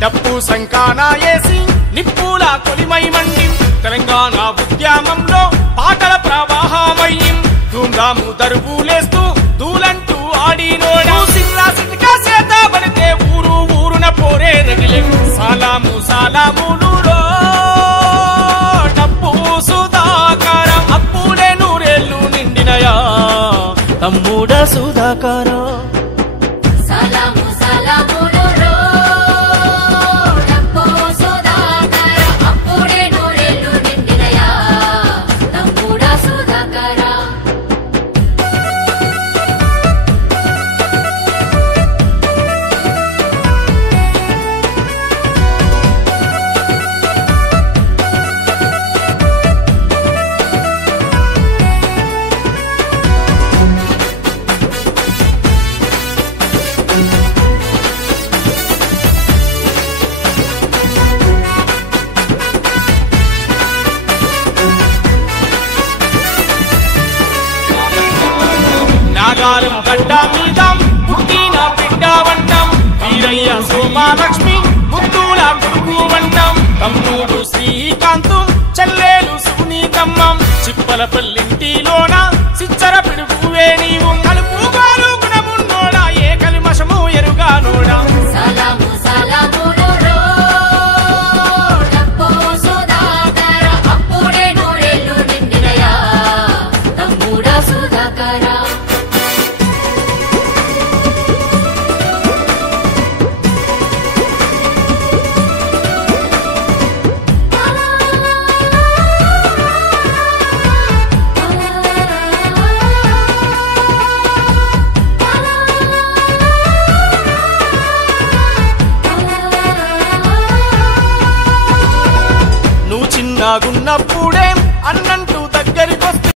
డప్పు సంకానా ఏసి నిప్పుల కొలిమై మండిం తెలంగాణ ఉద్యమంలో పాటల ప్రవాహమయ్యం ధూమ్ధాము దరువులేస్తూ దూలంటూ ఆడినోడా సిల్లా సిటికా సేత పడితే ఊరు ఊరున పోరే రగిలే సాలాము సాలాములు డప్పు సుధాకరం అప్పుడే నూరేళ్ళు నిండినయా తమ్ముడ సుధాకరం సలాము సలాములు డప్పు సుధాకర అప్పుడే నూరేళ్ళు నిండినయా తమ్ముడ సుధాకర నాగారం గడ్డ మీద పుట్టిన బిడ్డ వంటం వీరయ్య సోమాలక్ష్మి ముద్దుల కొడుకు వంటం తమ్ముడు శ్రీకాంతు చెల్లెలు సునీతమ్మం చిప్పల పల్లింటిలోన సిచ్చర పిడుగువే నీవు కలుపుగోలు గుణమున్నోడా ఏ కలిమషము ఎరుగానోడా సలాము సలాములు డప్పు సుధాకర అప్పుడే నూరేళ్ళు నిండినయా తమ్ముడ సుధాకర నువ్వు చిన్నగున్నప్పుడే అన్నంటూ దగ్గరికి